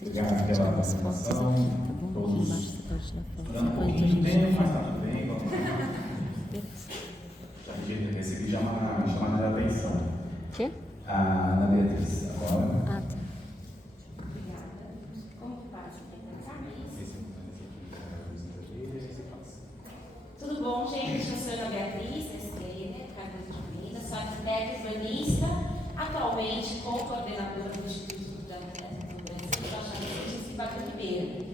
Obrigado pela apresentação. Todos dando um pouquinho de tempo, mas está tudo bem. Vamos lá. Esse aqui chama a atenção. O quê? A Ana Beatriz, agora. Ah, tá. Obrigada. Como que passa? Tudo bom, gente? Eu sou Ana Beatriz, Carlos de Minas, sou arquiteta urbanista, atualmente co-coordenadora do Instituto da Arquitetura do Brasil, Silvana Ribeiro.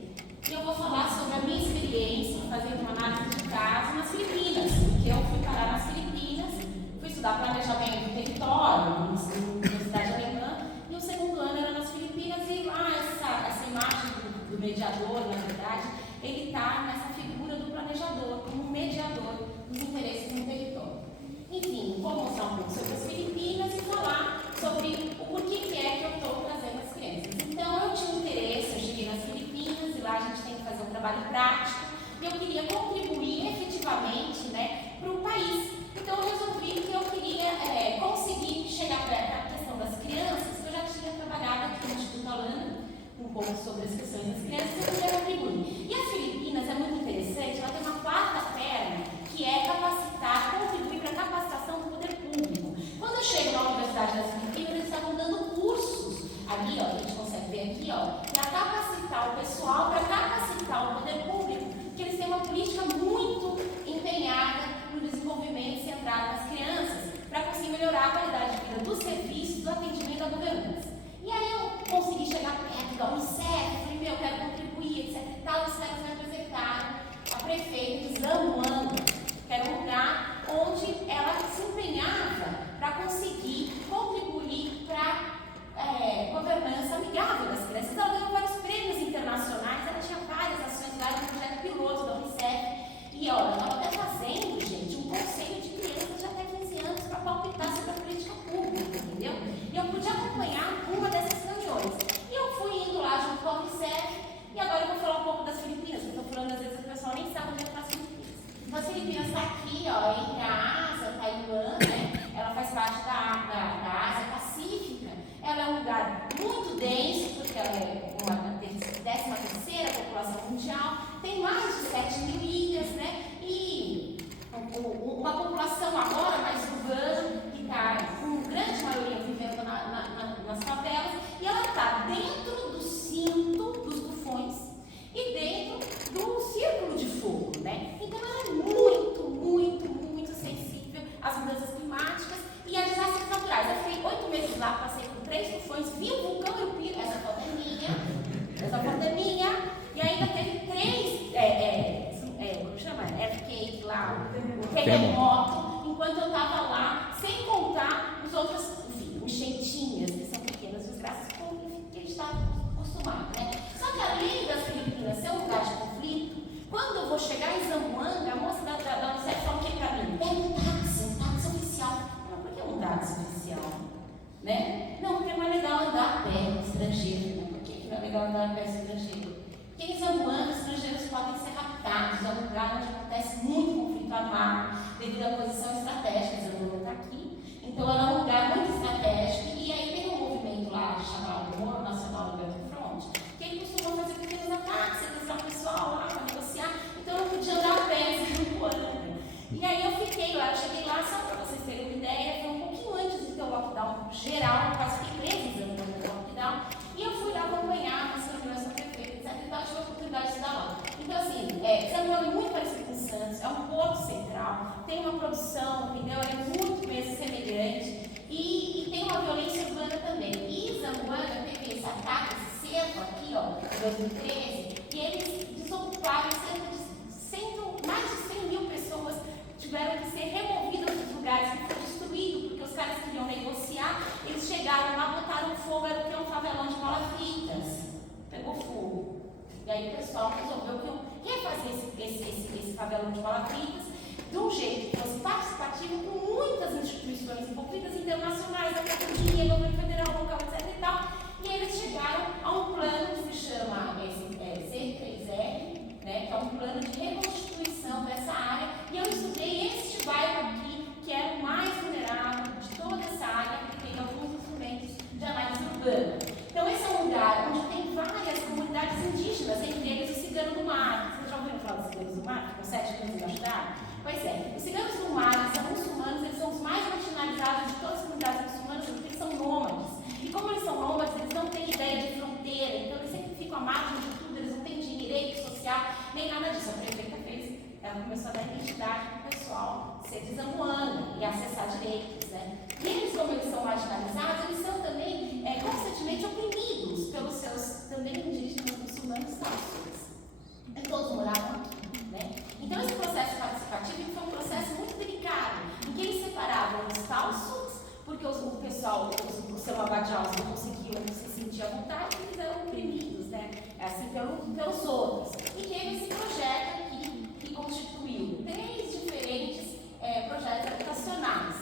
E eu vou falar sobre a minha experiência fazendo uma análise de caso nas Filipinas, porque eu fui parar nas Filipinas, fui estudar planejamento do território, na Universidade Alemã, e o segundo ano era nas Filipinas, e lá essa imagem do mediador, na verdade, ele está nessa figura do planejador, como um mediador dos interesses no território. Enfim, vou mostrar um pouco sobre as Filipinas e falar sobre o porquê que é que eu estou trazendo as crianças. Então, eu tinha interesse, eu cheguei nas Filipinas e lá a gente tem que fazer um trabalho prático e eu queria contribuir efetivamente, né, para o país. Então, eu resolvi que eu queria conseguir chegar perto da questão das crianças, que eu já tinha trabalhado aqui no Instituto Holanda um pouco sobre as questões das crianças e eu queria contribuir. E as Filipinas é muito interessante, ela tem uma quarta perna que é capacitar, contribuir para a capacitação do poder público. Quando eu chego na Universidade das Filipinas, eles estavam dando cursos, ali, ó, a gente consegue ver aqui, ó, para capacitar o pessoal, para capacitar o poder público, porque eles têm uma política muito empenhada no desenvolvimento centrado nas crianças, para conseguir melhorar a qualidade de vida dos serviços, do atendimento à governança. E aí eu consegui chegar perto da Unicef, falei, eu quero contribuir, etc e tal, os caras me apresentaram a prefeita de Zamboanga, que era um lugar onde ela se empenhava para conseguir contribuir para governança amigável das crianças. Ela ganhou vários prêmios internacionais, ela tinha várias ações, vários projetos pilotos da Unicef. E olha, ela estava até fazendo, gente, um conselho de crianças de até 15 anos para palpitar sobre a política pública, entendeu? E eu pude acompanhar uma dessas reuniões. E eu fui indo lá junto com a Unicef, e agora eu vou falar um pouco das Filipinas, porque eu estou falando, às vezes, o pessoal nem sabe onde é que está as Filipinas. Então, as Filipinas está aqui, ó, entre a Ásia, Taiwan, né? Ela faz parte da Ásia Pacífica. Ela é um lugar muito denso, porque ela é uma 13ª população mundial, tem mais de 7 mil ilhas, né? E uma população agora mais urbana, que está com grande maioria vivendo nas favelas, e ela está dentro do cinto dos tufões e dentro do círculo de fogo, né? Então ela é muito sensível às mudanças climáticas e a desastres naturais. Eu fiquei 8 meses lá, passei por 3 tufões, vi o vulcão Irupira, essa foto é minha, e ainda teve 3, como chama? Earthquake lá, o terremoto, enquanto eu estava lá, sem contar os outros, enfim, enchentes, que são pequenas desgraças, que a gente está acostumado, né? Só que além das Filipinas ser um lugar de conflito, quando eu vou chegar em Zamboanga, a moça da Unicef falou o que para mim? É um táxi oficial. Não, por que um táxi oficial? Né? Não, porque não é legal andar a pé estrangeiro. Né? Por que não é legal andar a pé estrangeiro? Porque em Zamboanga, os estrangeiros podem ser raptados, é um lugar onde acontece muito conflito armado, devido à posição estratégica. Zamboanga está aqui, então ela é um lugar muito estratégico, e aí tem um movimento lá chamado Moro Nacional Liberty Front, que ele costuma fazer pequenos ataques, sequestrar o pessoal lá para negociar, então eu não podia andar a pé em Zamboanga. E aí eu fiquei lá, eu cheguei lá, só para vocês terem uma ideia, foi um pouquinho antes de ter o lockdown geral, quase que 3 anos antes do lockdown, e eu fui lá acompanhar as reuniões da prefeita, etc. Então eu tive a oportunidade de estudar lá. Então, assim, Zamboanga é muito parecido com Santos, é um porto central, tem uma produção, entendeu? É muito mesmo semelhante, e tem uma violência urbana também. E Zamboanga teve esse ataque, esse cerco aqui, ó, em 2013, e eles desocuparam mais de 100 mil pessoas, tiveram que ser removidas dos lugares que foi destruído, porque os caras queriam negociar, eles chegaram lá, botaram fogo, era o que é um favelão de palafitas, pegou fogo. E aí o pessoal resolveu que ia fazer esse favelão de palafitas de um jeito que fosse participativo, com muitas instituições envolvidas, internacionais, academia, governo federal, local, etc e tal. E aí eles chegaram a um plano que se chama C3R, né, que é um plano de reconstituição dessa área, e eu estudei este bairro aqui, que é o mais vulnerável de toda essa área, que tem alguns instrumentos de análise urbana. Então esse é um lugar onde tem várias margem de tudo, eles não têm direito social, nem nada disso. A prefeita fez, ela começou a dar identidade para o pessoal ser desamuana e acessar direitos, né? E eles, como eles são marginalizados, eles são também constantemente oprimidos pelos seus também indígenas muçulmanos taxas. E todos moravam aqui, né? Então esse processo participativo foi um processo muito delicado, em que eles separavam os falsos, porque o pessoal, os salabadiaus não conseguiam se sentir à vontade, eles eram oprimidos, né? Assim, pelos outros. E teve esse projeto aqui, que constituiu 3 diferentes projetos habitacionais.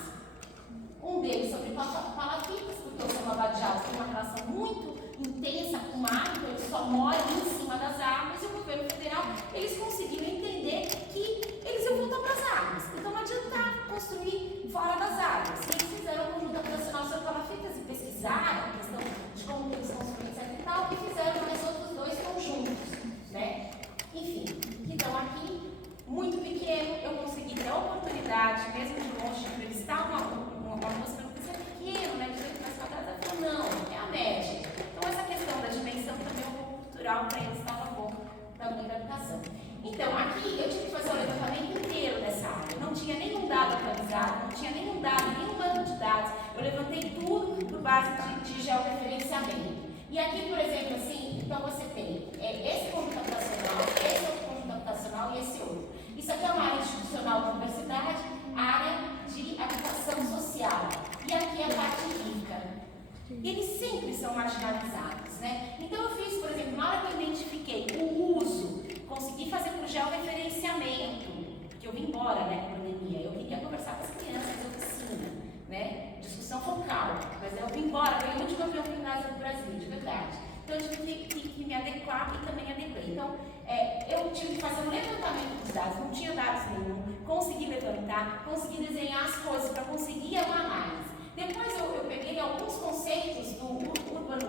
Um deles sobre palafitas, porque os salabadiaus têm uma relação muito intensa com o mar, então eles só moram em cima das árvores, e o governo federal, eles conseguiram entender que eles iam voltar para as árvores. Então não adiantava construir fora das árvores. E eles fizeram um conjunto habitacional sobre palafitas e pesquisaram a questão de como eles construíam, etc e tal, e fizeram mais outros 2 conjuntos, né? Enfim, que estão aqui, muito pequeno, eu consegui ter a oportunidade, mesmo de longe, de entrevistar uma moça que é pequeno, né, 18 metros quadrados, ela falou, não, é a média. Então essa questão da dimensão também é um pouco cultural, para eles estava bom também da educação. Então aqui eu tive que fazer o levantamento inteiro dessa área, não tinha nenhum dado atualizado, não tinha nenhum dado, nenhum banco de dados, eu levantei tudo por base de georreferenciamento. E aqui, por exemplo, assim, então você tem esse conjunto habitacional, esse outro conjunto habitacional e esse outro. Isso aqui é uma área institucional da universidade, área de habitação social. E aqui é a parte rica. Eles sempre são marginalizados, né? Então eu fiz, por exemplo, na hora que eu identifiquei o uso, consegui fazer por georreferenciamento, porque eu vim embora, né, na pandemia, eu queria conversar com as crianças, oficina, né? Discussão focal, mas eu vim embora, foi a última oportunidade do Brasil, de verdade. Então eu tive que me adequar e também adequei. Então eu tive que fazer um levantamento dos dados, não tinha dados nenhum, consegui levantar, consegui desenhar as coisas para conseguir uma análise. Depois eu peguei alguns conceitos do Urbano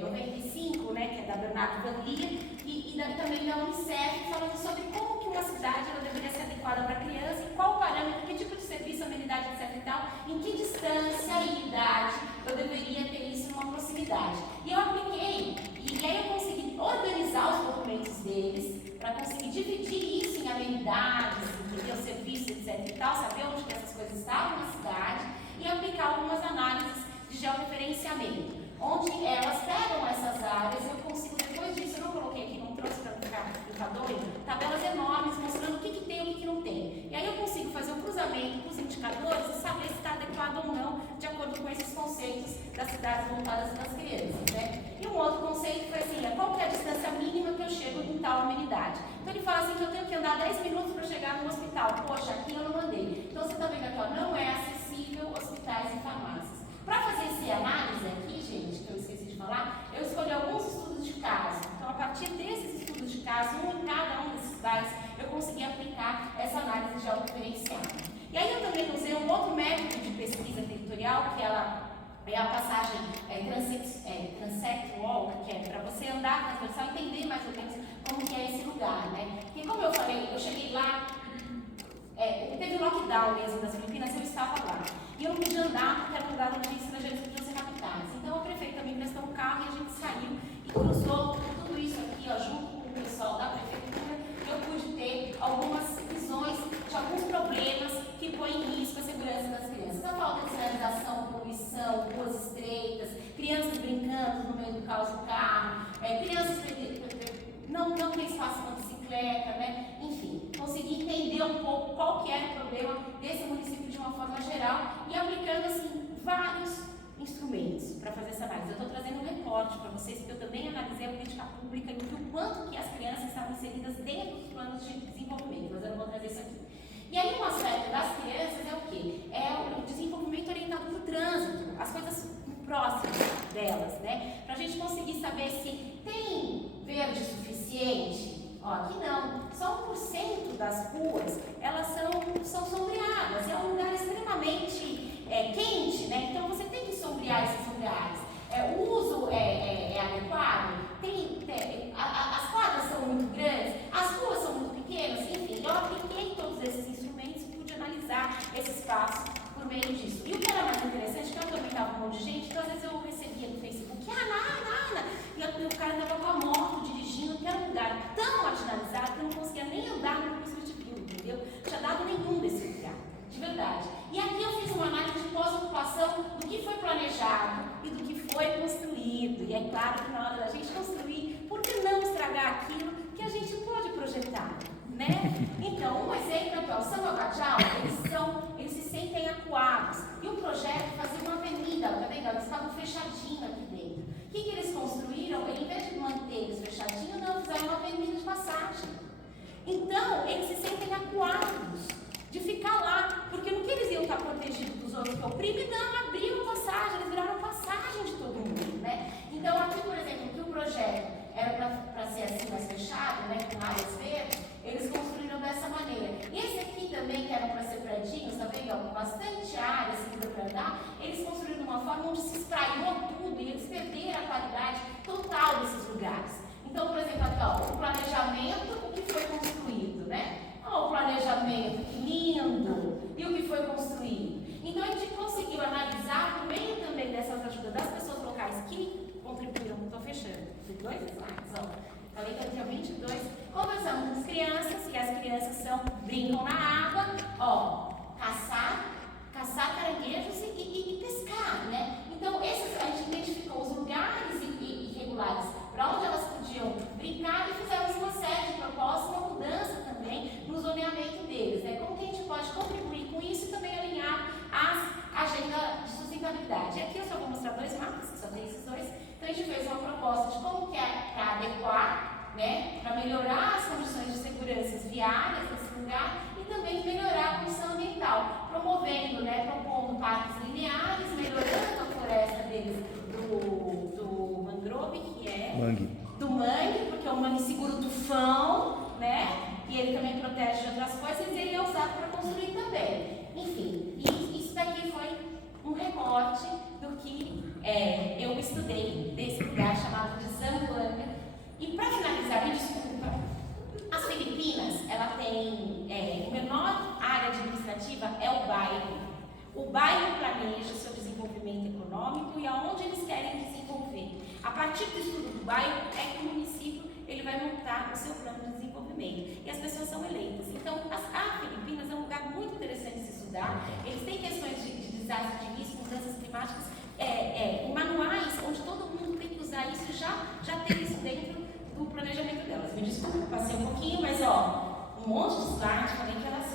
95, né, que é da Bernardo Van Leer, e também da Unicef, falando sobre como que uma cidade ela deveria ser adequada para a criança e qual parâmetro, que tipo de serviço, amenidade, etc e tal, em que distância e idade eu deveria ter isso numa proximidade. E eu apliquei, e aí eu consegui organizar os documentos deles, para conseguir dividir isso em amenidades, entender os serviços, etc e tal, saber onde que essas coisas estavam na cidade, e aplicar algumas análises de georreferenciamento, onde elas pegam essas áreas e eu consigo, depois disso, eu não coloquei aqui, não trouxe para ficar doido, tabelas enormes mostrando o que tem e o que não tem. E aí eu consigo fazer o cruzamento com os indicadores e saber se está adequado ou não, de acordo com esses conceitos das cidades voltadas para as crianças, né? E um outro conceito foi assim, qual que é a distância mínima que eu chego em tal amenidade? Então ele fala assim que eu tenho que andar 10 minutos para chegar no hospital. Poxa, aqui eu não andei. Então você está vendo aqui, ó, não é acessível hospitais e farmácias. Para fazer essa análise aqui, gente, que eu esqueci de falar, eu escolhi alguns estudos de caso. Então, a partir desses estudos de caso, um em cada um desses bairros, eu consegui aplicar essa análise georreferenciada. E aí eu também usei um outro método de pesquisa territorial, que ela é a passagem transect walk, que é para você andar transversal e entender mais ou menos como que é esse lugar, né? Porque como eu falei, eu cheguei lá, teve o lockdown mesmo das Filipinas, eu estava lá. E eu não podia andar porque era um lugar onde estrangeiros podiam ser captados. Então a prefeita me emprestou um carro e a gente saiu e cruzou tudo isso aqui, ó, junto com o pessoal da prefeitura. Eu pude ter algumas visões de alguns problemas que põem em risco a segurança das crianças. A falta de sinalização, poluição, ruas estreitas, crianças brincando no meio do caos do carro, crianças não tem espaço para bicicleta, né? Enfim, consegui entender um pouco qual que era o problema desse município de uma forma geral e aplicando, assim, vários instrumentos para fazer essa análise. Eu estou trazendo um recorte para vocês, porque eu também analisei a política pública e o quanto que as crianças estavam inseridas dentro dos planos de desenvolvimento, mas eu não vou trazer isso aqui. E aí um aspecto das crianças é o quê? É o desenvolvimento orientado para o trânsito, as coisas próximas delas, né? Para a gente conseguir saber se tem verde suficiente. Ó, aqui não, só 1% das ruas, elas são sombreadas, é um lugar extremamente quente, né? Então você tem que sombrear esses lugares. O uso é adequado? As quadras são muito grandes, as ruas são muito pequenas, enfim, eu apliquei todos esses instrumentos e pude analisar esse espaço por meio disso. E o que era mais interessante, que eu também estava com um monte de gente, então às vezes eu recebia no Facebook, Ana, e o cara estava com a moto também que eram para ser prédios, tá vendo? Ó, bastante área assim, para andar, eles construíram de uma forma onde se espraiou tudo e eles perderam a qualidade total desses lugares. Então, por exemplo, aqui, ó, o planejamento, o que foi construído, né? Ó, o planejamento, que lindo! E o que foi construído? Então, a gente conseguiu analisar, por meio também dessas ajudas das pessoas locais que contribuíram, estou fechando, de 2 slides, ó. Falei que eu tinha 22. Conversamos com as crianças, e as crianças brincam na água, ó, caçar caranguejos e pescar, né? Então, a gente identificou os lugares irregulares para onde elas podiam brincar e fizemos uma série de propostas, uma mudança também no zoneamento deles, né? Como que a gente pode contribuir com isso e também alinhar a agenda de sustentabilidade. E aqui eu só vou mostrar 2 mapas, que só tem esses 2. Então, a gente fez uma proposta de como que é para adequar, né? Para melhorar as condições de segurança viárias nesse lugar e também melhorar a condição ambiental, promovendo, né? Propondo parques lineares, melhorando a floresta deles do mangrove, que é do mangue, porque o mangue segura o tufão, né? E ele também protege de outras coisas e ele é usado para construir também. Enfim, isso daqui foi um recorte do que eu estudei desse lugar chamado de Zamboanga. E para finalizar, me desculpa, as Filipinas, ela tem a menor área administrativa é o bairro. O bairro planeja o seu desenvolvimento econômico e aonde eles querem desenvolver. A partir do estudo do bairro é que o município ele vai montar o seu plano de desenvolvimento. E as pessoas são eleitas. Então, a Filipinas é um lugar muito interessante de se estudar. Eles têm questões de desastre de risco, mudanças climáticas, manuais onde todo mundo tem que usar isso e já ter isso dentro do planejamento delas. Me desculpe, passei um pouquinho, mas ó, um monte de slides, falei que elas